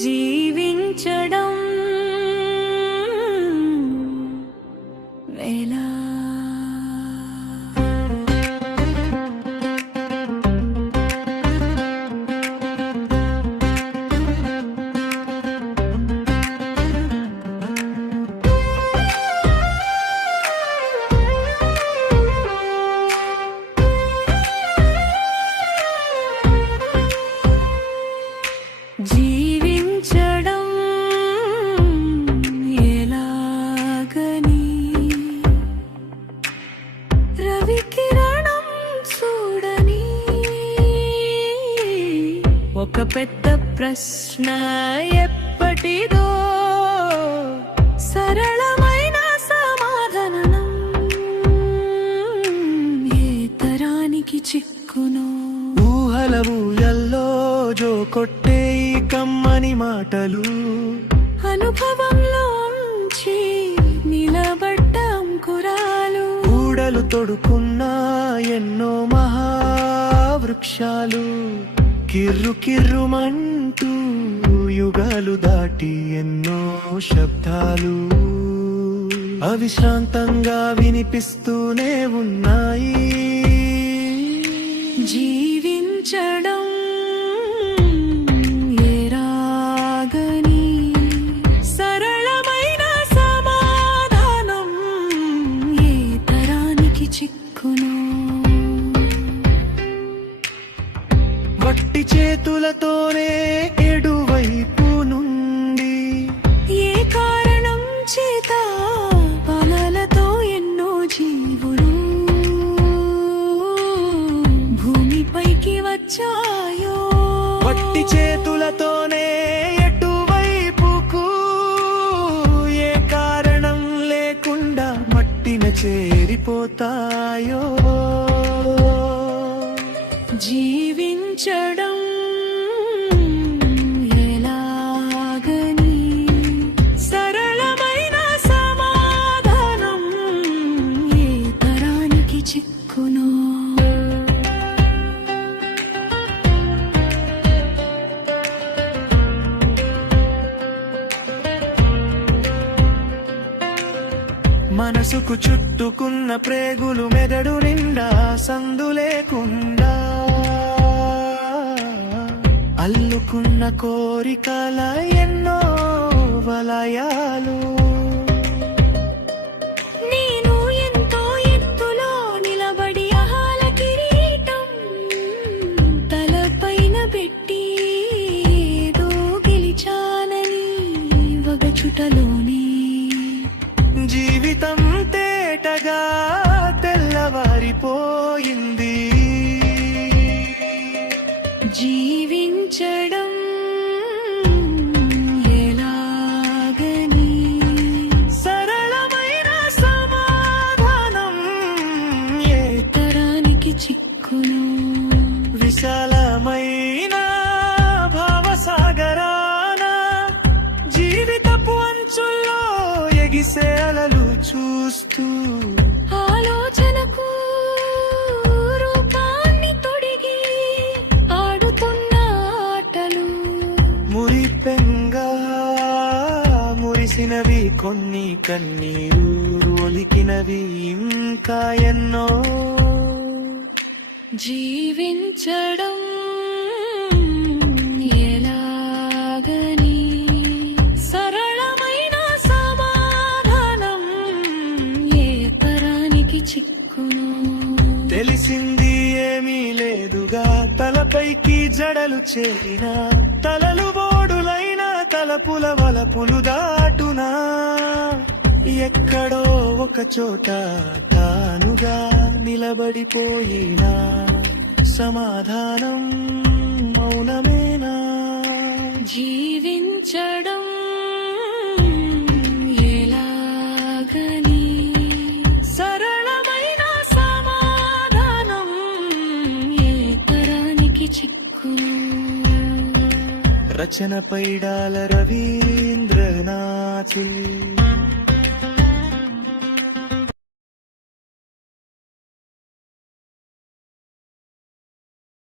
జీవించడం ఎలా? జీవించడం ఎలాగని రవికిరణం చూడని ఒక పెద్ద ప్రశ్న ఎప్పటిదో సరళమైన సమాధానం ఏ తరానికి చిక్కును? ఊహల ఊయల్లో జో కొట్టే కమ్మని మాటలు అనుభవంలోంచి నిలబడ్డ అంకురాలు ఊడలు తొడుకున్న ఎన్నో మహావృక్షాలు కిర్రు కిర్రుమంటూ యుగాలు దాటి ఎన్నో శబ్దాలు అవిశ్రాంతంగా వినిపిస్తూనే ఉన్నాయి. జీవించడం వట్టి చేతులతోనే ఎడువైపు నుండి ఏ కారణం చేత బలాలతో ఎన్నో జీవులు భూమిపైకి వచ్చాయో వట్టి చేతులతోనే ఎటువైపుకు ఏ కారణం లేకుండా మట్టిన చేరిపోతాయో. జీవించడం ఎలాగని సరళమైన సమాధానం ఏ తరానికి చిక్కును? మనసుకు చుట్టుకున్న ప్రేగులు మెదడు నిండా సందు లేకుండా అల్లుకున్న కోరికల ఎన్నో వలయాలు నేను ఎంతో ఎత్తులో నిలబడి ఆహాల కిరీటం తలపైన పెట్టి ఏదో గెలిచానని వగచుటలోని జీవితం తేటగా తెల్లవారిపోయింది. జీవించడం ఎలాగని సరళమైన సమాధానం ఏ తరానికి చిక్కును? విశాలమైన భావసాగరాన జీవితపు అంచుల్లో ఎగిసే అలలు చూస్తూ ఆలోచనకు రూపాన్ని తొడిగి ఆడుతున్న ఆటలు మురిపెంగా మురిసినవి కొన్ని కన్నీరు ఒలికినవి ఇంకా ఎన్నో. జీవించడం ఎలాగని సరళమైన సమాధానం ఏ తరానికి చిక్కును? తెలిసింది ఏమీ లేదుగా తలపైకి జడలు చేరిన తలలు బోడులైన తలపుల వలపులు దాటునా ఎక్కడో ఒక చోట తానుగా నిలబడిపోయినా సమాధానం మౌనమేనా? జీవించడం ఎలాగని సరళమైన సమాధానం ఏ తరానికి చిక్కును? రచన పైడాల రవీంద్రనాథ్.